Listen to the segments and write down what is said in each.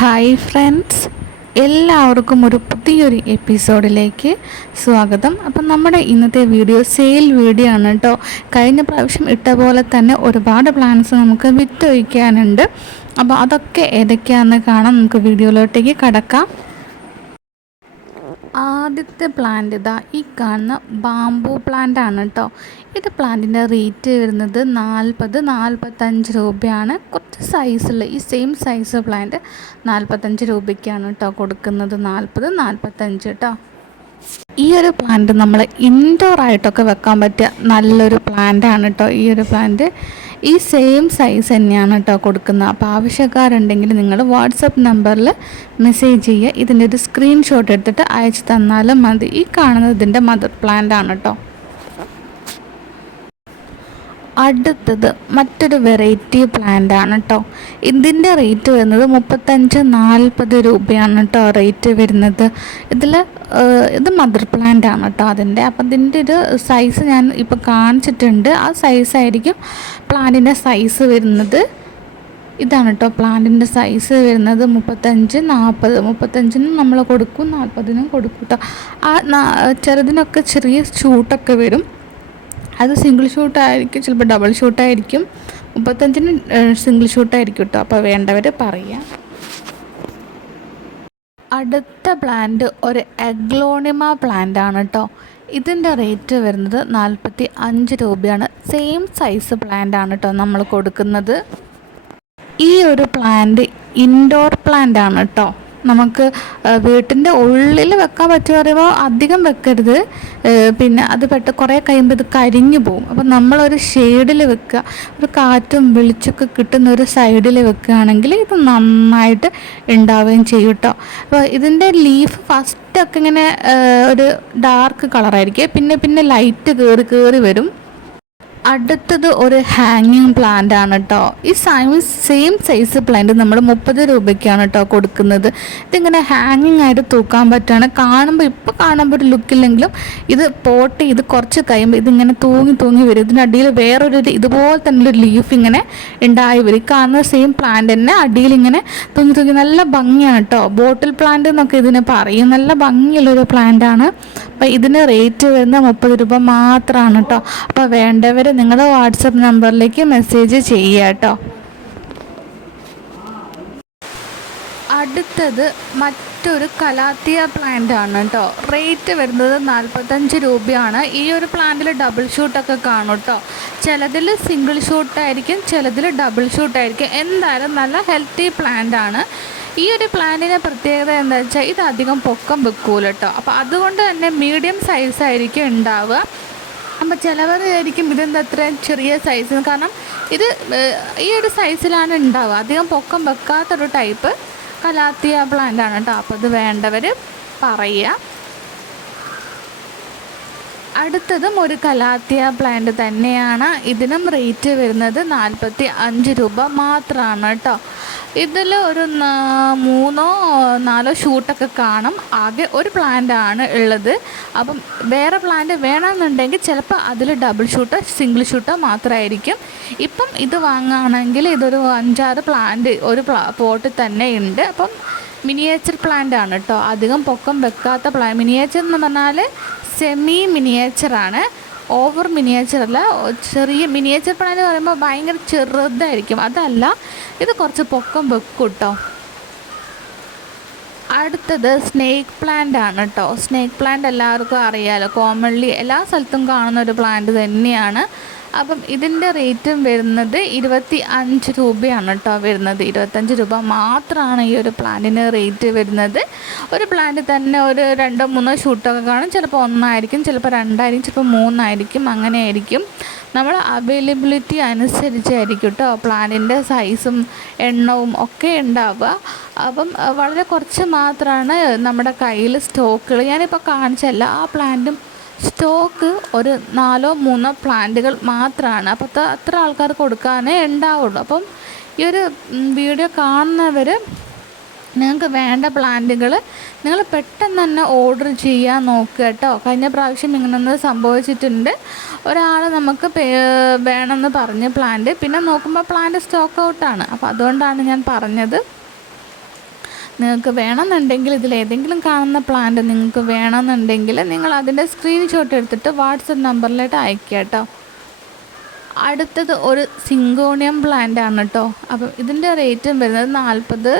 Hi friends എല്ലാവർക്കും ഒരു പുതിയൊരു എപ്പിസോഡിലേക്ക് സ്വാഗതം. അപ്പം നമ്മുടെ ഇന്നത്തെ വീഡിയോ സെയിൽ വീഡിയോ ആണ് കേട്ടോ കഴിഞ്ഞ പ്രാവശ്യം ഇട്ട പോലെ തന്നെ ഒരുപാട് പ്ലാൻസ് നമുക്ക് വിറ്റൊഴിക്കാനുണ്ട്. അപ്പോൾ അതൊക്കെ ഏതൊക്കെയാണെന്ന് കാണാം. നമുക്ക് വീഡിയോയിലോട്ടേക്ക് കടക്കാം. ആദ്യത്തെ പ്ലാന്റ് ഇതാ ഈ കാണുന്ന ബാംബു പ്ലാന്റ് ആണ് കേട്ടോ ഇത് പ്ലാന്റിന്റെ റേറ്റ് വരുന്നത് നാൽപ്പത് നാൽപ്പത്തഞ്ച് രൂപയാണ്. കുറച്ച് സൈസുള്ള ഈ സെയിം സൈസ് പ്ലാന്റ് നാൽപ്പത്തഞ്ച് രൂപയ്ക്കാണ് കേട്ടോ കൊടുക്കുന്നത്. നാൽപ്പത് നാൽപ്പത്തഞ്ച് കേട്ടോ ഈ ഒരു പ്ലാന്റ് നമ്മൾ ഇൻഡോർ ആയിട്ടൊക്കെ വെക്കാൻ പറ്റിയ നല്ലൊരു പ്ലാന്റ് ആണ് കേട്ടോ ഈ ഒരു പ്ലാന്റ് ഈ സെയിം സൈസ് തന്നെയാണ് കേട്ടോ കൊടുക്കുന്നത്. അപ്പോൾ ആവശ്യക്കാരുണ്ടെങ്കിൽ നിങ്ങൾ വാട്സപ്പ് നമ്പറിൽ മെസ്സേജ് ചെയ്യുക. ഇതിന്റെ ഒരു സ്ക്രീൻഷോട്ട് എടുത്തിട്ട് അയച്ചു തന്നാലും മതി. ഈ കാണുന്നത് ഇതിന്റെ മദർ പ്ലാന്റ് ആണ് കേട്ടോ അടുത്തത് മറ്റൊരു വെറൈറ്റി പ്ലാന്റ് ആണ് കേട്ടോ ഇതിന്റെ റേറ്റ് വരുന്നത് മുപ്പത്തഞ്ച് നാൽപ്പത് രൂപയാണ് കേട്ടോ റേറ്റ് വരുന്നത്. ഇതിൽ ഇത് മദർ പ്ലാന്റ് ആണ് കേട്ടോ അതിന്റെ അപ്പം ഇതിന്റെ ഒരു സൈസ് ഞാൻ ഇപ്പോൾ കാണിച്ചിട്ടുണ്ട്. ആ സൈസ് ആയിരിക്കും പ്ലാന്റിന്റെ സൈസ് വരുന്നത്. ഇതാണ് കേട്ടോ പ്ലാന്റിന്റെ സൈസ് വരുന്നത് മുപ്പത്തഞ്ച് നാൽപ്പത് മുപ്പത്തഞ്ചിനും നമ്മൾ കൊടുക്കും നാൽപ്പതിനും കൊടുക്കും കേട്ടോ ആ ചെറുതിനൊക്കെ ചെറിയ ചൂട്ടൊക്കെ വരും. അത് സിംഗിൾ ഷൂട്ടായിരിക്കും ചിലപ്പോൾ ഡബിൾ ഷൂട്ടായിരിക്കും മുപ്പത്തഞ്ചിന് സിംഗിൾ ഷൂട്ടായിരിക്കും കേട്ടോ അപ്പോൾ വേണ്ടവർ പറയാം. അടുത്ത പ്ലാന്റ് ഒരു എഗ്ലോണിമ പ്ലാന്റ് ആണ് കേട്ടോ ഇതിന്റെ റേറ്റ് വരുന്നത് നാൽപ്പത്തി അഞ്ച് രൂപയാണ്. സെയിം സൈസ് പ്ലാന്റ് ആണ് കേട്ടോ നമ്മൾ കൊടുക്കുന്നത്. ഈ ഒരു പ്ലാന്റ് ഇൻഡോർ പ്ലാന്റ് ആണ് കേട്ടോ നമുക്ക് വീട്ടിന്റെ ഉള്ളിൽ വെക്കാൻ പറ്റുക പറയുമ്പോൾ അധികം വെക്കരുത്. പിന്നെ അത് പെട്ട കുറേ കഴിയുമ്പോൾ ഇത് കരിഞ്ഞു പോകും. അപ്പം നമ്മളൊരു ഷെയ്ഡിൽ വെക്കുക. ഒരു കാറ്റും വെളിച്ചൊക്കെ കിട്ടുന്ന ഒരു സൈഡിൽ വെക്കുകയാണെങ്കിൽ ഇത് നന്നായിട്ട് ഉണ്ടാവുകയും ചെയ്യും കേട്ടോ അപ്പോൾ ഇതിന്റെ ലീഫ് ഫസ്റ്റൊക്കെ ഇങ്ങനെ ഒരു ഡാർക്ക് കളറായിരിക്കും പിന്നെ പിന്നെ ലൈറ്റ് കയറി കയറി വരും. അടുത്തത് ഒരു ഹാങ്ങിങ് പ്ലാന്റ് ആണ് കേട്ടോ ഈ സെയിം സെയിം സൈസ് പ്ലാന്റ് നമ്മൾ മുപ്പത് രൂപയ്ക്കാണ് കേട്ടോ കൊടുക്കുന്നത്. ഇതിങ്ങനെ ഹാങ്ങിങ് ആയിട്ട് തൂക്കാൻ പറ്റുകയാണ് കാണുമ്പോൾ ഇപ്പോൾ കാണുമ്പോൾ ഒരു ലുക്കില്ലെങ്കിലും ഇത് പോട്ട് ചെയ്ത് കുറച്ച് കഴിയുമ്പോൾ ഇതിങ്ങനെ തൂങ്ങി തൂങ്ങി വരും. ഇതിനടിയിൽ വേറൊരു ഇതുപോലെ തന്നെ ഒരു ലീഫ് ഇങ്ങനെ ഉണ്ടായി വരും. കാണുന്ന സെയിം പ്ലാന്റ് തന്നെ അടിയിൽ ഇങ്ങനെ തൂങ്ങി തൂങ്ങി നല്ല ഭംഗിയാണ് കേട്ടോ ബോട്ടിൽ പ്ലാന്റ് എന്നൊക്കെ ഇതിനെ പറയും. നല്ല ഭംഗിയുള്ളൊരു പ്ലാന്റ് ആണ്. അപ്പോൾ ഇതിന് റേറ്റ് വരുന്നത് മുപ്പത് രൂപ മാത്രമാണ് കേട്ടോ അപ്പോൾ വേണ്ടവർ നിങ്ങൾ വാട്സപ്പ് നമ്പറിലേക്ക് മെസ്സേജ് ചെയ്യുക കേട്ടോ. അടുത്തത് മറ്റൊരു കലാത്തിയ പ്ലാന്റ് ആണ് കേട്ടോ. റേറ്റ് വരുന്നത് നാൽപ്പത്തഞ്ച് രൂപയാണ്. ഈ ഒരു പ്ലാന്റിൽ ഡബിൾ ഷൂട്ടൊക്കെ കാണും കേട്ടോ. ചിലതിൽ സിംഗിൾ ഷൂട്ടായിരിക്കും ചിലതിൽ ഡബിൾ ഷൂട്ടായിരിക്കും എന്തായാലും നല്ല ഹെൽത്തി പ്ലാന്റ് ആണ്. ഈ ഒരു പ്ലാന്റിന്റെ പ്രത്യേകത എന്താ വെച്ചാൽ ഇത് അധികം പൊക്കം വെക്കൂല കേട്ടോ. അപ്പോൾ അതുകൊണ്ട് തന്നെ മീഡിയം സൈസ് ആയിരിക്കും ഉണ്ടാവുക. അപ്പോൾ ചിലവർ ആയിരിക്കും ഇതെന്താ അത്രയും ചെറിയ സൈസ് കാരണം ഇത് ഈ ഒരു സൈസിലാണ് ഉണ്ടാവുക അധികം പൊക്കം വെക്കാത്തൊരു ടൈപ്പ് കലാത്തിയ പ്ലാന്റ് ആണ് കേട്ടോ അപ്പോൾ ഇത് വേണ്ടവർ പറയുക. അടുത്തതും ഒരു കലാത്തിയ പ്ലാന്റ് തന്നെയാണ്. ഇതിനും റേറ്റ് വരുന്നത് നാൽപ്പത്തി അഞ്ച് രൂപ മാത്രമാണ് കേട്ടോ ഇതിൽ ഒരു മൂന്നോ നാലോ ഷൂട്ടൊക്കെ കാണും. ആകെ ഒരു പ്ലാന്റ് ആണ് ഉള്ളത്. അപ്പം വേറെ പ്ലാന്റ് വേണമെന്നുണ്ടെങ്കിൽ ചിലപ്പോൾ അതിൽ ഡബിൾ ഷൂട്ടോ സിംഗിൾ ഷൂട്ടോ മാത്രമായിരിക്കും. ഇപ്പം ഇത് വാങ്ങുകയാണെങ്കിൽ ഇതൊരു അഞ്ചാറ് പ്ലാന്റ് ഒരു പോട്ട് തന്നെ ഉണ്ട്. അപ്പം മിനിയേച്ചർ പ്ലാന്റ് ആണ് കേട്ടോ അധികം പൊക്കം വെക്കാത്ത പ്ലാൻ മിനിയേച്ചർ എന്ന് പറഞ്ഞാൽ സെമി മിനിയേച്ചറാണ് ഓവർ മിനിയേച്ചർ അല്ല ചെറിയ മിനിയേച്ചർ പ്ലാന്റ് പറയുമ്പോൾ ഭയങ്കര ചെറുതായിരിക്കും. അതല്ല ഇത് കുറച്ച് പൊക്കം വെക്കും കേട്ടോ അടുത്തത് സ്നേക്ക് പ്ലാന്റ് ആണ് കേട്ടോ സ്നേക്ക് പ്ലാന്റ് എല്ലാവർക്കും അറിയാമല്ലോ കോമൺലി എല്ലാ സ്ഥലത്തും കാണുന്ന ഒരു പ്ലാന്റ് തന്നെയാണ് അപ്പം ഇതിന്റെ റേറ്റും വരുന്നത് ഇരുപത്തി അഞ്ച് രൂപയാണ് കേട്ടോ വരുന്നത്. ഇരുപത്തഞ്ച് രൂപ മാത്രമാണ് ഈ ഒരു പ്ലാന്റിന് റേറ്റ് വരുന്നത്. ഒരു പ്ലാന്റ് തന്നെ ഒരു രണ്ടോ മൂന്നോ ഷൂട്ടൊക്കെ കാണും. ചിലപ്പോൾ ഒന്നായിരിക്കും ചിലപ്പോൾ രണ്ടായിരിക്കും ചിലപ്പോൾ മൂന്നായിരിക്കും അങ്ങനെ ആയിരിക്കും നമ്മൾ അവൈലബിലിറ്റി അനുസരിച്ചായിരിക്കും കേട്ടോ പ്ലാന്റിന്റെ സൈസും എണ്ണവും ഒക്കെ ഉണ്ടാവുക. അപ്പം വളരെ കുറച്ച് മാത്രമാണ് നമ്മുടെ കയ്യിൽ സ്റ്റോക്കുകൾ. ഞാനിപ്പോൾ കാണിച്ചല്ല ആ പ്ലാന്റും സ്റ്റോക്ക് ഒരു നാലോ മൂന്നോ പ്ലാന്റുകൾ മാത്രമാണ് അപ്പോൾ അത്ര ആൾക്കാർ കൊടുക്കാനേ ഉണ്ടാവുള്ളൂ അപ്പം ഈ ഒരു വീഡിയോ കാണുന്നവർ നിങ്ങൾക്ക് വേണ്ട പ്ലാന്റുകൾ നിങ്ങൾ പെട്ടെന്ന് തന്നെ ഓർഡർ ചെയ്യാൻ നോക്കുക കേട്ടോ. കഴിഞ്ഞ പ്രാവശ്യം ഇങ്ങനൊന്ന് സംഭവിച്ചിട്ടുണ്ട്. ഒരാൾ നമുക്ക് വേണമെന്ന് പറഞ്ഞ് പ്ലാന്റ്. പിന്നെ നോക്കുമ്പോൾ പ്ലാന്റ് സ്റ്റോക്ക് ഔട്ടാണ്. അപ്പോൾ അതുകൊണ്ടാണ് ഞാൻ പറഞ്ഞത്. നിങ്ങൾക്ക് വേണമെന്നുണ്ടെങ്കിൽ ഇതിൽ ഏതെങ്കിലും കാണുന്ന പ്ലാന്റ് നിങ്ങൾക്ക് വേണമെന്നുണ്ടെങ്കിൽ നിങ്ങൾ അതിന്റെ സ്ക്രീൻഷോട്ട് എടുത്തിട്ട് വാട്സപ്പ് നമ്പറിലോട്ട് അയക്കുക കേട്ടോ. അടുത്തത് ഒരു സിങ്കോണിയം പ്ലാന്റ് ആണ് കേട്ടോ. അപ്പം ഇതിന്റെ റേറ്റും വരുന്നത് നാൽപ്പത്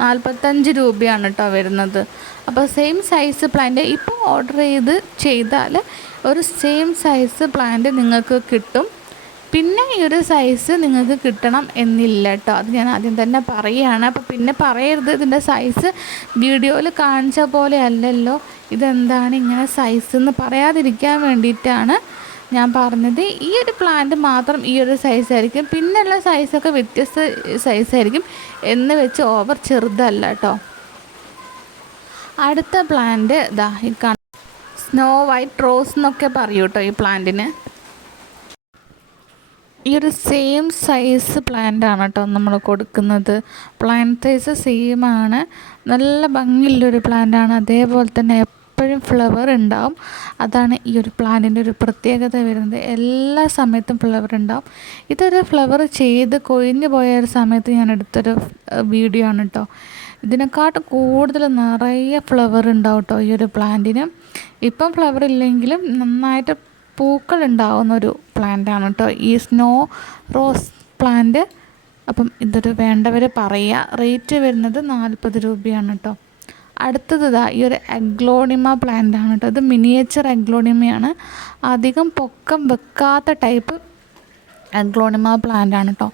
നാൽപ്പത്തഞ്ച് രൂപയാണ് കേട്ടോ വരുന്നത്. അപ്പോൾ സെയിം സൈസ് പ്ലാന്റ് ഇപ്പോൾ ഓർഡർ ചെയ്ത് ചെയ്താൽ ഒരു സെയിം സൈസ് പ്ലാന്റ് നിങ്ങൾക്ക് കിട്ടും. പിന്നെ ഈ ഒരു സൈസ് നിങ്ങൾക്ക് കിട്ടണം എന്നില്ല കേട്ടോ അത് ഞാൻ ആദ്യം തന്നെ പറയുകയാണ് അപ്പോൾ പിന്നെ പറയരുത്. ഇതിന്റെ സൈസ് വീഡിയോയിൽ കാണിച്ച പോലെ അല്ലല്ലോ. ഇതെന്താണ് ഇങ്ങനെ സൈസ് എന്ന് പറയാതിരിക്കാൻ വേണ്ടിയിട്ടാണ് ഞാൻ പറഞ്ഞത്. ഈ ഒരു പ്ലാന്റ് മാത്രം ഈ ഒരു സൈസായിരിക്കും പിന്നെയുള്ള സൈസൊക്കെ വ്യത്യസ്ത സൈസായിരിക്കും എന്ന് വെച്ച് ഓവർ ചെറുതല്ല കേട്ടോ അടുത്ത പ്ലാന്റ് ഇതാ ഈ സ്നോ വൈറ്റ് റോസ് എന്നൊക്കെ പറയൂ കേട്ടോ ഈ പ്ലാന്റിന് ഈ ഒരു സെയിം സൈസ് പ്ലാന്റ് ആണ് കേട്ടോ നമ്മൾ കൊടുക്കുന്നത്. പ്ലാന്റ് സൈസ് സെയിം ആണ്. നല്ല ഭംഗിയുള്ളൊരു പ്ലാന്റ് ആണ്. അതേപോലെ തന്നെ എപ്പോഴും ഫ്ലവർ ഉണ്ടാവും. അതാണ് ഈ ഒരു പ്ലാന്റിന്റെ ഒരു പ്രത്യേകത വരുന്നത്. എല്ലാ സമയത്തും ഫ്ലവർ ഉണ്ടാവും. ഇതൊരു ഫ്ലവർ ചെയ്ത് കൊഴിഞ്ഞു പോയ ഒരു സമയത്ത് ഞാൻ എടുത്തൊരു വീഡിയോ ആണ് കേട്ടോ ഇതിനെക്കാട്ടും കൂടുതൽ നിറയെ ഫ്ലവർ ഉണ്ടാവും കേട്ടോ ഈ ഒരു പ്ലാന്റിന് ഇപ്പം ഫ്ലവർ ഇല്ലെങ്കിലും നന്നായിട്ട് പൂക്കൾ ഉണ്ടാവുന്ന ഒരു പ്ലാന്റാണ് കേട്ടോ ഈ സ്നോ റോസ് പ്ലാന്റ്. അപ്പം ഇതൊരു വേണ്ടവർ പറയുക. റേറ്റ് വരുന്നത് നാൽപ്പത് രൂപയാണ് കേട്ടോ അടുത്തത് ഇതാ ഈ ഒരു എഗ്ലോണിമ പ്ലാന്റ് ആണ് കേട്ടോ ഇത് മിനിയേച്ചർ എഗ്ലോണിമയാണ് അധികം പൊക്കം വെക്കാത്ത ടൈപ്പ് എഗ്ലോണിമ പ്ലാന്റ് ആണ് കേട്ടോ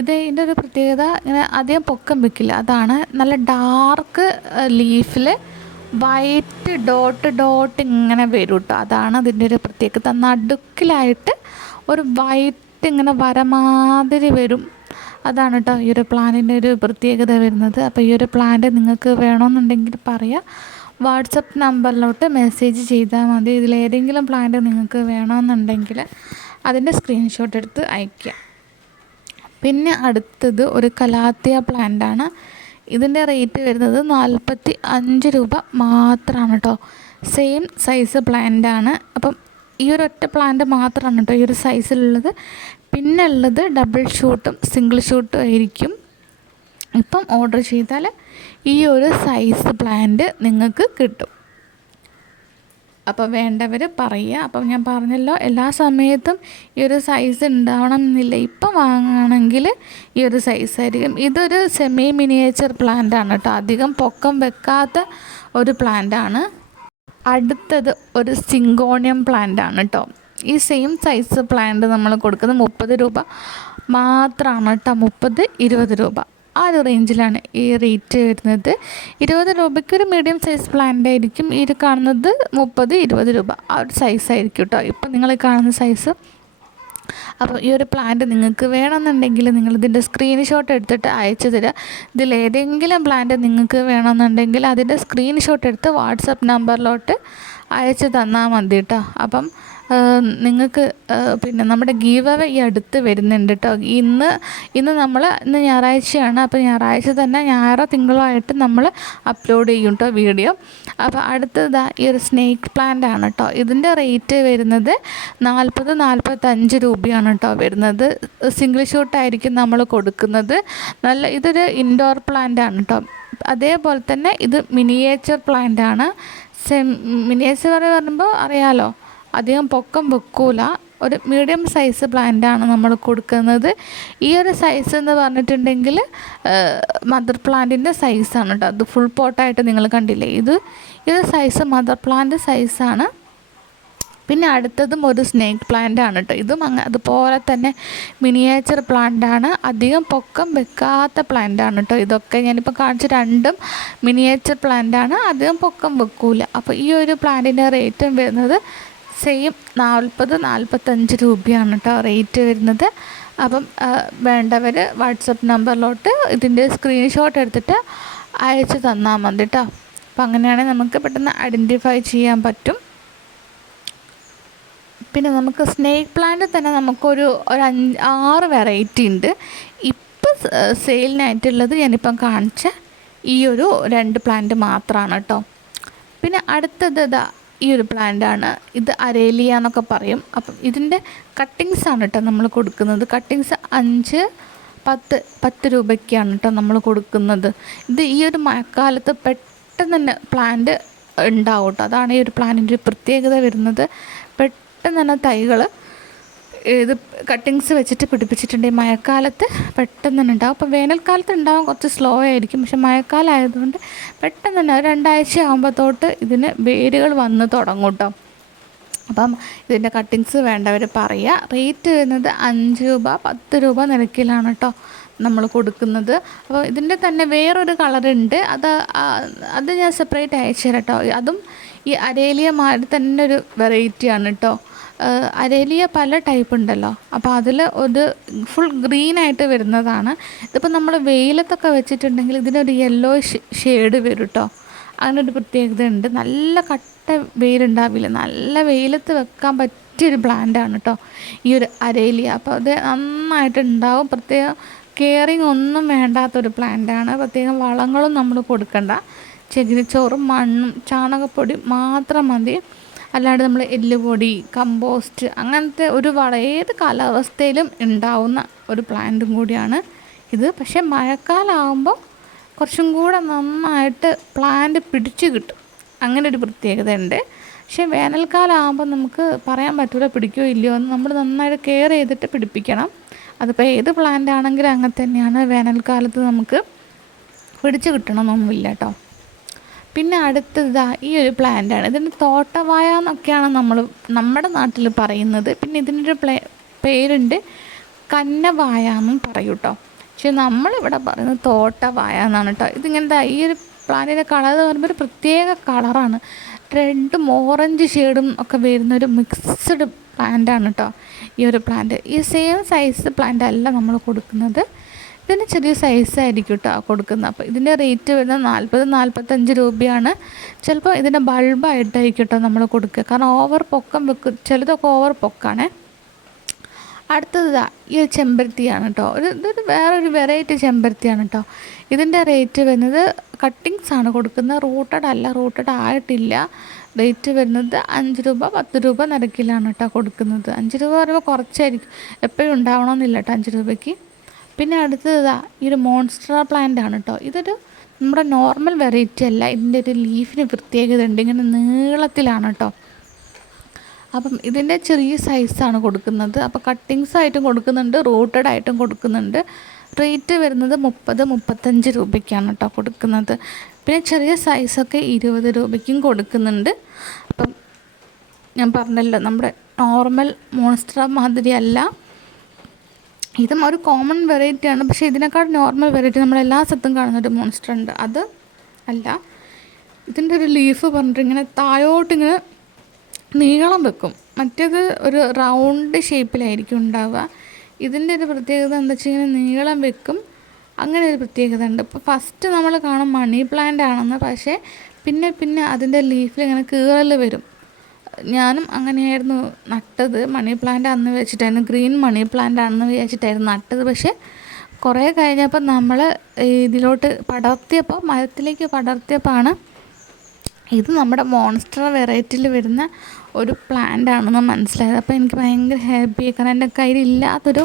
ഇത് ഇതിന്റെ ഒരു പ്രത്യേകത ഇങ്ങനെ അധികം പൊക്കം വെക്കില്ല. അതാണ് നല്ല ഡാർക്ക് ലീഫിൽ വൈറ്റ് ഡോട്ട് ഡോട്ട് ഇങ്ങനെ വരും കേട്ടോ അതാണ് അതിന്റെ ഒരു പ്രത്യേകത. നടുക്കിലായിട്ട് ഒരു വൈറ്റ് ഇങ്ങനെ വരമാതിരി വരും. അതാണ് കേട്ടോ ഈ ഒരു പ്ലാനിന്റെ ഒരു പ്രത്യേകത വരുന്നത്. അപ്പോൾ ഈ ഒരു പ്ലാന്റ് നിങ്ങൾക്ക് വേണമെന്നുണ്ടെങ്കിൽ പറയാം. വാട്സപ്പ് നമ്പറിലോട്ട് മെസ്സേജ് ചെയ്താൽ മതി. ഇതിലേതെങ്കിലും പ്ലാന്റ് നിങ്ങൾക്ക് വേണമെന്നുണ്ടെങ്കിൽ അതിന്റെ സ്ക്രീൻഷോട്ട് എടുത്ത് അയയ്ക്കുക പിന്നെ അടുത്തത് ഒരു കലാത്തിയ ആണ് ഇതിന്റെ റേറ്റ് വരുന്നത് നാൽപ്പത്തി അഞ്ച് രൂപ മാത്രമാണ് കേട്ടോ സെയിം സൈസ് പ്ലാന്റ് ആണ്. അപ്പം ഈ ഒരു ഒറ്റ പ്ലാന്റ് മാത്രമാണ് കേട്ടോ ഈ ഒരു സൈസിലുള്ളത് പിന്നെ ഉള്ളത് ഡബിൾ ഷൂട്ടും സിംഗിൾ ഷൂട്ടും ആയിരിക്കും. ഇപ്പം ഓർഡർ ചെയ്താൽ ഈ ഒരു സൈസ് പ്ലാന്റ് നിങ്ങൾക്ക് കിട്ടും. അപ്പോൾ വേണ്ടവർ പറയുക. അപ്പം ഞാൻ പറഞ്ഞല്ലോ എല്ലാ സമയത്തും ഈ ഒരു സൈസ് ഉണ്ടാവണം എന്നില്ല ഇപ്പം വാങ്ങുകയാണെങ്കിൽ ഈ ഒരു സൈസ് ആയിരിക്കും. ഇതൊരു സെമി മിനിയേച്ചർ പ്ലാന്റ് ആണ് കേട്ടോ. അധികം പൊക്കം വെക്കാത്ത ഒരു പ്ലാന്റ് ആണ്. അടുത്തത് ഒരു സിങ്കോണിയം പ്ലാന്റ് ആണ് കേട്ടോ. ഈ സെയിം സൈസ് പ്ലാന്റ് നമ്മൾ കൊടുക്കുന്നത് മുപ്പത് രൂപ മാത്രമാണ് കേട്ടോ. മുപ്പത് ഇരുപത് രൂപ. ആ ഒരു റേഞ്ചിലാണ് ഈ റേറ്റ് വരുന്നത്. ഇരുപത് രൂപയ്ക്ക് ഒരു മീഡിയം സൈസ് പ്ലാന്റ് ആയിരിക്കും. ഈ കാണുന്നത് മുപ്പത് ഇരുപത് രൂപ. ആ ഒരു സൈസ് ആയിരിക്കും കേട്ടോ ഇപ്പം നിങ്ങൾ കാണുന്ന സൈസ് അപ്പോൾ ഈ ഒരു പ്ലാന്റ് നിങ്ങൾക്ക് വേണമെന്നുണ്ടെങ്കിൽ നിങ്ങൾ ഇതിന്റെ സ്ക്രീൻഷോട്ട് എടുത്തിട്ട് അയച്ചു തരിക. ഇതിൽ ഏതെങ്കിലും പ്ലാന്റ് നിങ്ങൾക്ക് വേണമെന്നുണ്ടെങ്കിൽ അതിന്റെ സ്ക്രീൻഷോട്ട് എടുത്ത് വാട്സപ്പ് നമ്പറിലോട്ട് അയച്ചു തന്നാൽ മതി കേട്ടോ അപ്പം നിങ്ങൾക്ക് പിന്നെ നമ്മുടെ ഗീവ് അവേ ഈ അടുത്ത് വരുന്നുണ്ട് കേട്ടോ ഇന്ന് ഇന്ന് നമ്മൾ ഇന്ന് ഞായറാഴ്ചയാണ്. അപ്പോൾ ഞായറാഴ്ച തന്നെ ഞായറ തിങ്കളായിട്ട് നമ്മൾ അപ്ലോഡ് ചെയ്യും കേട്ടോ വീഡിയോ. അപ്പോൾ അടുത്തത് ഈ ഒരു സ്നേക്ക് പ്ലാന്റ് ആണ് കേട്ടോ ഇതിന്റെ റേറ്റ് വരുന്നത് നാൽപ്പത് നാൽപ്പത്തഞ്ച് രൂപയാണ് കേട്ടോ വരുന്നത്. സിംഗിൾ ഷൂട്ടായിരിക്കും നമ്മൾ കൊടുക്കുന്നത്. നല്ല ഇതൊരു ഇൻഡോർ പ്ലാന്റ് ആണ് കേട്ടോ അതേപോലെ തന്നെ ഇത് മിനിയേച്ചർ പ്ലാന്റ് ആണ്. സെം മിനിയേച്ചർ പറയുമ്പോൾ അറിയാലോ അധികം പൊക്കം വെക്കൂല. ഒരു മീഡിയം സൈസ് പ്ലാന്റാണ് നമ്മൾ കൊടുക്കുന്നത്. ഈ ഒരു സൈസ് എന്ന് പറഞ്ഞിട്ടുണ്ടെങ്കിൽ മദർ പ്ലാന്റിന്റെ സൈസാണ് കേട്ടോ അത് ഫുൾ പോട്ടായിട്ട് നിങ്ങൾ കണ്ടില്ലേ? ഇത് ഈ ഒരു സൈസ് മദർ പ്ലാന്റ് സൈസാണ് പിന്നെ അടുത്തതും ഒരു സ്നേക്ക് പ്ലാന്റ് ആണ് കേട്ടോ ഇതും അങ്ങ് അതുപോലെ തന്നെ മിനിയേച്ചർ പ്ലാന്റ് ആണ്. അധികം പൊക്കം വെക്കാത്ത പ്ലാന്റ് ആണ് കേട്ടോ ഇതൊക്കെ ഞാനിപ്പോൾ കാണിച്ച രണ്ടും മിനിയേച്ചർ പ്ലാന്റ് ആണ്. അധികം പൊക്കം വെക്കൂല. അപ്പോൾ ഈ ഒരു പ്ലാന്റിന്റെ റേറ്റും വരുന്നത് സെയിം നാൽപ്പത് നാൽപ്പത്തഞ്ച് രൂപയാണ് കേട്ടോ റേറ്റ് വരുന്നത്. അപ്പം വേണ്ടവർ വാട്സപ്പ് നമ്പറിലോട്ട് ഇതിന്റെ സ്ക്രീൻഷോട്ട് എടുത്തിട്ട് അയച്ചു തന്നാൽ മതി കേട്ടോ അപ്പം അങ്ങനെയാണെങ്കിൽ നമുക്ക് പെട്ടെന്ന് ഐഡന്റിഫൈ ചെയ്യാൻ പറ്റും. പിന്നെ നമുക്ക് സ്നേക്ക് പ്ലാന്റ് തന്നെ നമുക്കൊരു ഒരു അഞ്ച് ആറ് വെറൈറ്റി ഉണ്ട്. ഇപ്പം സെയിലിനായിട്ടുള്ളത് ഞാനിപ്പം കാണിച്ച ഈ ഒരു രണ്ട് പ്ലാന്റ് മാത്രമാണ് കേട്ടോ പിന്നെ അടുത്തത് ഇതാ ഈ ഒരു പ്ലാന്റ് ആണ് ഇത് അരേലിയ എന്നൊക്കെ പറയും. അപ്പം ഇതിന്റെ കട്ടിങ്സ് ആണ് കേട്ടോ നമ്മൾ കൊടുക്കുന്നത്. കട്ടിങ്സ് അഞ്ച് പത്ത് പത്ത് രൂപയ്ക്കാണ് കേട്ടോ നമ്മൾ കൊടുക്കുന്നത്. ഇത് ഈ ഒരു മഴക്കാലത്ത് പെട്ടെന്ന് തന്നെ പ്ലാന്റ് ഉണ്ടാവും കേട്ടോ അതാണ് ഈ ഒരു പ്ലാന്റിന്റെ ഒരു പ്രത്യേകത വരുന്നത്. പെട്ടെന്ന് തന്നെ തൈകൾ ഇത് കട്ടിങ്സ് വെച്ചിട്ട് പിടിപ്പിച്ചിട്ടുണ്ട് മഴക്കാലത്ത്? പെട്ടെന്ന് തന്നെ ഉണ്ടാവും അപ്പോൾ വേനൽക്കാലത്ത് ഉണ്ടാവും കുറച്ച് സ്ലോ ആയിരിക്കും. പക്ഷെ മഴക്കാലം ആയതുകൊണ്ട് പെട്ടെന്ന് തന്നെ രണ്ടാഴ്ച ആകുമ്പോഴത്തോട്ട് ഇതിന് വേരുകൾ വന്ന് തുടങ്ങും കേട്ടോ അപ്പം ഇതിന്റെ കട്ടിങ്സ് വേണ്ടവർ പറയുക. റേറ്റ് വരുന്നത് അഞ്ച് രൂപ പത്ത് രൂപ നിരക്കിലാണ് കേട്ടോ നമ്മൾ കൊടുക്കുന്നത്. അപ്പോൾ ഇതിന്റെ തന്നെ വേറൊരു കളറുണ്ട് അത് അത് ഞാൻ സെപ്പറേറ്റ് അയച്ചു തരാം കേട്ടോ അതും ഈ അരേലിയ മാറി തന്നെ ഒരു വെറൈറ്റിയാണ് കേട്ടോ അരേലിയ പല ടൈപ്പ് ഉണ്ടല്ലോ. അപ്പോൾ അതിൽ ഒരു ഫുൾ ഗ്രീൻ ആയിട്ട് വരുന്നതാണ്. ഇതിപ്പോൾ നമ്മൾ വെയിലത്തൊക്കെ വെച്ചിട്ടുണ്ടെങ്കിൽ ഇതിനൊരു യെല്ലോ ഷെയ്ഡ് വരും കേട്ടോ അങ്ങനെ ഒരു പ്രത്യേകത ഉണ്ട്. നല്ല കട്ട വെയിലുണ്ടാവില്ല. നല്ല വെയിലത്ത് വെക്കാൻ പറ്റിയൊരു പ്ലാന്റാണ് കേട്ടോ ഈ ഒരു അരേലിയ. അപ്പോൾ അത് നന്നായിട്ട് ഉണ്ടാവും. പ്രത്യേകം കെയറിങ് ഒന്നും വേണ്ടാത്തൊരു പ്ലാന്റാണ് പ്രത്യേകം വളങ്ങളും നമ്മൾ കൊടുക്കണ്ട. ചകിരിച്ചോറും മണ്ണും ചാണകപ്പൊടി മാത്രം മതി. അല്ലാണ്ട് നമ്മൾ എല്ലുപൊടി കമ്പോസ്റ്റ് അങ്ങനത്തെ ഒരു വള ഏത് കാലാവസ്ഥയിലും ഉണ്ടാവുന്ന ഒരു പ്ലാന്റും കൂടിയാണ് ഇത്. പക്ഷേ മഴക്കാലമാകുമ്പോൾ കുറച്ചും കൂടെ നന്നായിട്ട് പ്ലാന്റ് പിടിച്ച് കിട്ടും. അങ്ങനെ ഒരു പ്രത്യേകത ഉണ്ട് പക്ഷേ വേനൽക്കാലമാകുമ്പോൾ നമുക്ക് പറയാൻ പറ്റില്ല പിടിക്കോ ഇല്ലയോ എന്ന് നമ്മൾ നന്നായിട്ട് കെയർ ചെയ്തിട്ട് പിടിപ്പിക്കണം. അതിപ്പോൾ ഏത് പ്ലാന്റ് ആണെങ്കിലും അങ്ങനെ തന്നെയാണ് വേനൽക്കാലത്ത് നമുക്ക് പിടിച്ച് കിട്ടണമെന്നൊന്നുമില്ല കേട്ടോ. പിന്നെ അടുത്തത് ഈ ഒരു പ്ലാന്റാണ് ഇതിന് തോട്ടവായ എന്നൊക്കെയാണ് നമ്മൾ നമ്മുടെ നാട്ടിൽ പറയുന്നത്. പിന്നെ ഇതിനൊരു പ്ലേ പേരുണ്ട് കന്നവായ എന്നും പറയും കേട്ടോ പക്ഷെ നമ്മളിവിടെ പറയുന്നത് തോട്ടവായ എന്നാണ് കേട്ടോ ഇതിങ്ങനത്തെ ഈ ഒരു പ്ലാന്റിന്റെ കളർ എന്ന് പറയുമ്പോൾ ഒരു പ്രത്യേക കളറാണ് റെഡും ഓറഞ്ച് ഷെയ്ഡും ഒക്കെ വരുന്ന ഒരു മിക്സ്ഡ് പ്ലാന്റാണ് കേട്ടോ ഈ ഒരു പ്ലാന്റ് ഈ സെയിം സൈസ് പ്ലാന്റ് അല്ല നമ്മൾ കൊടുക്കുന്നത്. ഇതിന് ചെറിയ സൈസായിരിക്കും കേട്ടോ കൊടുക്കുന്നത്. അപ്പോൾ ഇതിന്റെ റേറ്റ് വരുന്നത് നാൽപ്പത് നാൽപ്പത്തഞ്ച് രൂപയാണ്. ചിലപ്പോൾ ഇതിന്റെ ബൾബായിട്ടായിരിക്കും കേട്ടോ നമ്മൾ കൊടുക്കുക. കാരണം ഓവർ പൊക്കം വെക്കും ചിലതൊക്കെ ഓവർ പൊക്കാണേ. അടുത്തത് ഈ ഒരു ചെമ്പരത്തിയാണ് കേട്ടോ ഒരു ഇതൊരു വേറൊരു വെറൈറ്റി ചെമ്പരത്തിയാണ് കേട്ടോ ഇതിന്റെ റേറ്റ് വരുന്നത് കട്ടിങ്സ് ആണ് കൊടുക്കുന്നത്. റൂട്ടഡ് അല്ല റൂട്ടഡ് ആയിട്ടില്ല. റേറ്റ് വരുന്നത് അഞ്ച് രൂപ പത്ത് രൂപ നിരക്കിലാണ് കേട്ടോ കൊടുക്കുന്നത്. അഞ്ച് രൂപ പറയുമ്പോൾ കുറച്ചായിരിക്കും. എപ്പോഴും ഉണ്ടാവണമെന്നില്ല കേട്ടോ അഞ്ച് രൂപയ്ക്ക്. പിന്നെ അടുത്തത് ഈ ഒരു മോൺസ്ട്ര പ്ലാന്റ് ആണ് കേട്ടോ ഇതൊരു നമ്മുടെ നോർമൽ വെറൈറ്റി അല്ല. ഇതിന്റെ ഒരു ലീഫിന് പ്രത്യേകത ഉണ്ട്. ഇങ്ങനെ നീളത്തിലാണ് കേട്ടോ അപ്പം ഇതിന്റെ ചെറിയ സൈസാണ് കൊടുക്കുന്നത്. അപ്പോൾ കട്ടിങ്സ് ആയിട്ടും കൊടുക്കുന്നുണ്ട് റൂട്ടഡ് ആയിട്ടും കൊടുക്കുന്നുണ്ട്. റേറ്റ് വരുന്നത് മുപ്പത് മുപ്പത്തഞ്ച് രൂപയ്ക്കാണ് കേട്ടോ കൊടുക്കുന്നത്. പിന്നെ ചെറിയ സൈസൊക്കെ ഇരുപത് രൂപയ്ക്കും കൊടുക്കുന്നുണ്ട്. അപ്പം ഞാൻ പറഞ്ഞല്ലോ നമ്മുടെ നോർമൽ മോൺസ്റ്റർ മാതിരിയല്ല ഇതും ഒരു കോമൺ വെറൈറ്റിയാണ് പക്ഷേ ഇതിനേക്കാൾ നോർമൽ വെറൈറ്റി നമ്മൾ എല്ലാ സ്ഥലത്തും കാണുന്ന ഒരു മോൺസ്റ്റർ ഉണ്ട്. അത് അല്ല. ഇതിന്റെ ഒരു ലീഫ് പറഞ്ഞിട്ട് ഇങ്ങനെ താഴോട്ടിങ്ങനെ നീളം വെക്കും. മറ്റേത് ഒരു റൗണ്ട് ഷേപ്പിലായിരിക്കും ഉണ്ടാവുക. ഇതിന്റെ ഒരു പ്രത്യേകത എന്താ വെച്ച് കഴിഞ്ഞാൽ നീളം വെക്കും. അങ്ങനെ ഒരു പ്രത്യേകത ഉണ്ട്. ഇപ്പോൾ ഫസ്റ്റ് നമ്മൾ കാണും മണി പ്ലാന്റ് ആണെന്ന്. പക്ഷേ പിന്നെ പിന്നെ അതിന്റെ ലീഫിൽ ഇങ്ങനെ കീറൽ വരും. ഞാനും അങ്ങനെയായിരുന്നു നട്ടത്. മണി പ്ലാന്റ് അന്ന് വെച്ചിട്ടായിരുന്നു. ഗ്രീൻ മണി പ്ലാന്റ് ആണെന്ന് വിചാരിച്ചിട്ടായിരുന്നു നട്ടത്. പക്ഷേ കുറേ കഴിഞ്ഞപ്പോൾ നമ്മൾ ഇതിലോട്ട് പടർത്തിയപ്പോൾ മരത്തിലേക്ക് പടർത്തിയപ്പോഴാണ് ഇത് നമ്മുടെ മോൺസ്റ്റർ വെറൈറ്റിയിൽ വരുന്ന ഒരു പ്ലാന്റ് ആണെന്ന് മനസ്സിലായത്. അപ്പോൾ എനിക്ക് ഭയങ്കര ഹാപ്പി. കാരണം എന്റെ കയ്യിൽ ഇല്ലാത്തൊരു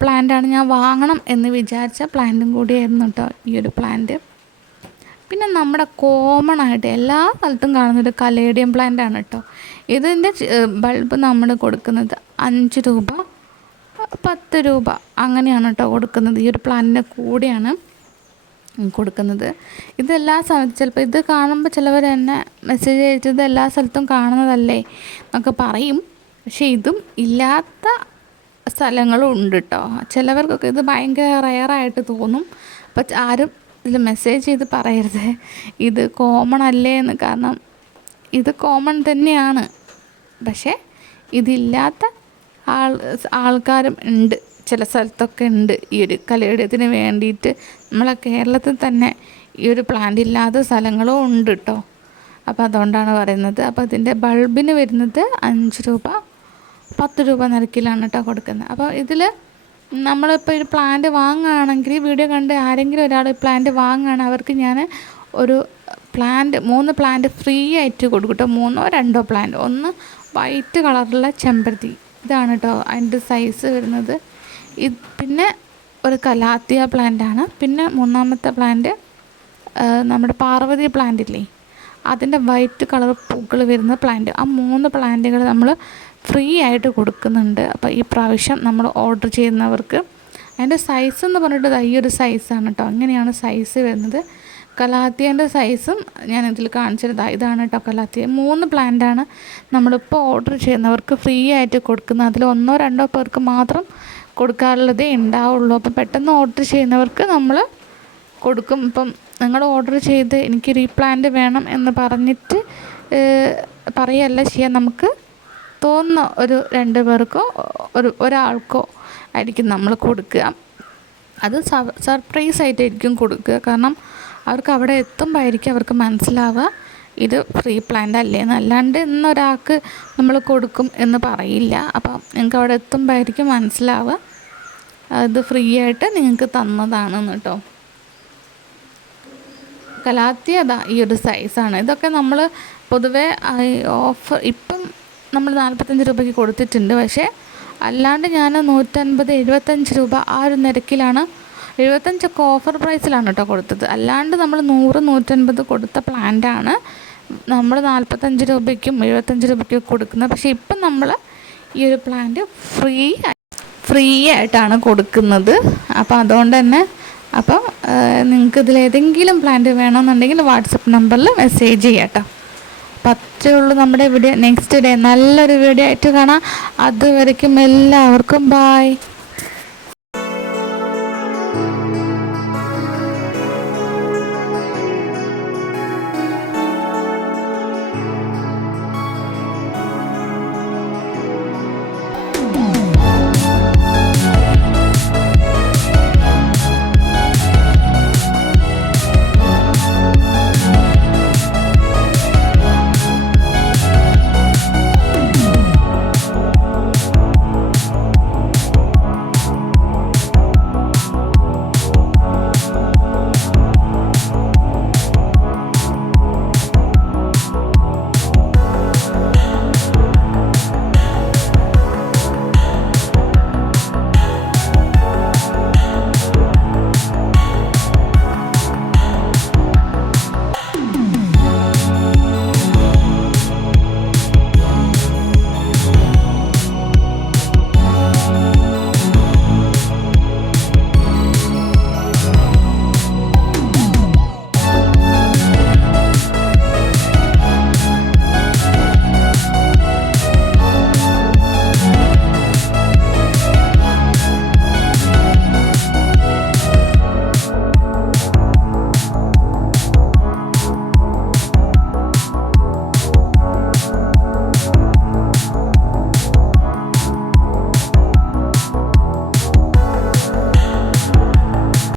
പ്ലാന്റാണ് ഞാൻ വാങ്ങണം എന്ന് വിചാരിച്ച പ്ലാന്റും കൂടിയായിരുന്നു കേട്ടോ ഈ ഒരു പ്ലാന്റ്. പിന്നെ നമ്മുടെ കോമൺ ആയിട്ട് എല്ലാ സ്ഥലത്തും കാണുന്ന ഒരു കലേഡിയം പ്ലാന്റ് ആണ് കേട്ടോ ഇതിന്റെ ബൾബ് നമ്മൾ കൊടുക്കുന്നത് അഞ്ച് രൂപ പത്ത് രൂപ അങ്ങനെയാണ് കേട്ടോ കൊടുക്കുന്നത്. ഈ ഒരു പ്ലാന്റിന്റെ കൂടെയാണ് കൊടുക്കുന്നത്. ഇതെല്ലാ സ്ഥലത്തും ചിലപ്പോൾ ഇത് കാണുമ്പോൾ ചിലവർ എന്നെ മെസ്സേജ് അയച്ചത് എല്ലാ സ്ഥലത്തും കാണുന്നതല്ലേ എന്നൊക്കെ പറയും. പക്ഷേ ഇതും ഇല്ലാത്ത സ്ഥലങ്ങളും ഉണ്ട് കേട്ടോ ചിലവർക്കൊക്കെ ഇത് ഭയങ്കര റയറായിട്ട് തോന്നും. അപ്പം ആരും ഇതിൽ മെസ്സേജ് ചെയ്ത് പറയരുത്. ഇത് കോമൺ അല്ലേ എന്ന് കാരണം ഇത് കോമൺ തന്നെയാണ്. പക്ഷേ ഇതില്ലാത്ത ആൾ ആൾക്കാരും ഉണ്ട്. ചില സ്ഥലത്തൊക്കെ ഉണ്ട്. ഈ ഒരു കലയിടത്തിന് വേണ്ടിയിട്ട് നമ്മളെ കേരളത്തിൽ തന്നെ ഈ ഒരു പ്ലാന്റ് ഇല്ലാത്ത സ്ഥലങ്ങളും ഉണ്ട് കേട്ടോ അപ്പോൾ അതുകൊണ്ടാണ് പറയുന്നത്. അപ്പോൾ ഇതിന്റെ ബൾബിന് വരുന്നത് അഞ്ച് രൂപ പത്ത് രൂപ നിരക്കിലാണ് കേട്ടോ കൊടുക്കുന്നത്. അപ്പോൾ ഇതിൽ നമ്മളിപ്പോൾ ഒരു പ്ലാന്റ് വാങ്ങുകയാണെങ്കിൽ വീഡിയോ കണ്ട് ആരെങ്കിലും ഒരാൾ പ്ലാന്റ് വാങ്ങുകയാണ് അവർക്ക് ഞാൻ ഒരു പ്ലാന്റ് മൂന്ന് പ്ലാന്റ് ഫ്രീ ആയിട്ട് കൊടുക്കും കേട്ടോ മൂന്നോ രണ്ടോ പ്ലാന്റ് ഒന്ന് വൈറ്റ് കളറുള്ള ചെമ്പരത്തി. ഇതാണ് കേട്ടോ അതിന്റെ സൈസ് വരുന്നത്. ഇത് പിന്നെ ഒരു കലാത്തിയ പ്ലാന്റാണ് പിന്നെ മൂന്നാമത്തെ പ്ലാന്റ് നമ്മുടെ പാർവതി പ്ലാന്റ് ഇല്ലേ? അതിന്റെ വൈറ്റ് കളർ പൂക്കൾ വരുന്ന പ്ലാന്റ് ആ മൂന്ന് പ്ലാന്റുകൾ നമ്മൾ ഫ്രീ ആയിട്ട് കൊടുക്കുന്നുണ്ട്. അപ്പോൾ ഈ പ്രാവശ്യം നമ്മൾ ഓർഡർ ചെയ്യുന്നവർക്ക് അതിന്റെ സൈസ് എന്ന് പറഞ്ഞിട്ട് ഈ ഒരു സൈസാണ് കേട്ടോ അങ്ങനെയാണ് സൈസ് വരുന്നത്. കലാത്തിയന്റെ സൈസും ഞാൻ ഇതിൽ കാണിച്ചിരുന്നത് ഇതാണ് കേട്ടോ കലാത്തിയ. മൂന്ന് പ്ലാന്റാണ് നമ്മളിപ്പോൾ ഓർഡർ ചെയ്യുന്നവർക്ക് ഫ്രീ ആയിട്ട് കൊടുക്കുന്നത്. അതിൽ ഒന്നോ രണ്ടോ പേർക്ക് മാത്രം കൊടുക്കാറുള്ളതേ ഉണ്ടാവുള്ളൂ. അപ്പം പെട്ടെന്ന് ഓർഡർ ചെയ്യുന്നവർക്ക് നമ്മൾ കൊടുക്കും. ഇപ്പം നിങ്ങൾ ഓർഡർ ചെയ്ത് എനിക്ക് റീപ്ലാന്റ് വേണം എന്ന് പറഞ്ഞിട്ട് പറയല്ല ചെയ്യാൻ നമുക്ക് തോന്നുന്ന ഒരു രണ്ട് പേർക്കോ ഒരു ഒരാൾക്കോ ആയിരിക്കും നമ്മൾ കൊടുക്കുക. അത് സർപ്രൈസ് ആയിട്ടായിരിക്കും കൊടുക്കുക. കാരണം അവർക്ക് അവിടെ എത്തുമ്പോഴായിരിക്കും അവർക്ക് മനസ്സിലാവുക ഇത് ഫ്രീ പ്ലാന്റ് അല്ലേ എന്ന്. അല്ലാണ്ട് ഇന്നൊരാൾക്ക് നമ്മൾ കൊടുക്കും എന്ന് പറയില്ല. അപ്പം നിങ്ങൾക്ക് അവിടെ എത്തുമ്പോഴായിരിക്കും മനസ്സിലാവുക അത് ഫ്രീ ആയിട്ട് നിങ്ങൾക്ക് തന്നതാണെന്ന് കേട്ടോ. കലാത്തിയതാ ഈ ഒരു സൈസാണ് ഇതൊക്കെ നമ്മൾ പൊതുവേ ഓഫർ ഇപ്പം നമ്മൾ നാൽപ്പത്തഞ്ച് രൂപയ്ക്ക് കൊടുത്തിട്ടുണ്ട്. പക്ഷേ അല്ലാണ്ട് ഞാൻ നൂറ്റൻപത് എഴുപത്തഞ്ച് രൂപ ആ ഒരു നിരക്കിലാണ് എഴുപത്തഞ്ചൊക്കെ ഓഫർ പ്രൈസിലാണ് കേട്ടോ കൊടുത്തത്. അല്ലാണ്ട് നമ്മൾ നൂറ് നൂറ്റൻപത് കൊടുത്ത പ്ലാന്റാണ് നമ്മൾ നാൽപ്പത്തഞ്ച് രൂപയ്ക്കും എഴുപത്തഞ്ച് രൂപയ്ക്കും കൊടുക്കുന്നത്. പക്ഷേ ഇപ്പം നമ്മൾ ഈ ഒരു പ്ലാന്റ് ഫ്രീ ഫ്രീ ആയിട്ടാണ് കൊടുക്കുന്നത്. അപ്പോൾ അതുകൊണ്ട് തന്നെ അപ്പം നിങ്ങൾക്ക് ഇതിൽ ഏതെങ്കിലും പ്ലാന്റ് വേണമെന്നുണ്ടെങ്കിൽ വാട്സപ്പ് നമ്പറിൽ മെസ്സേജ് ചെയ്യാം കേട്ടോ അത്രേ ഉള്ളൂ നമ്മുടെ വീഡിയോ. നെക്സ്റ്റ് ഡേ നല്ലൊരു വീഡിയോ ആയിട്ട് കാണാം. അതുവരയ്ക്കും എല്ലാവർക്കും ബായ്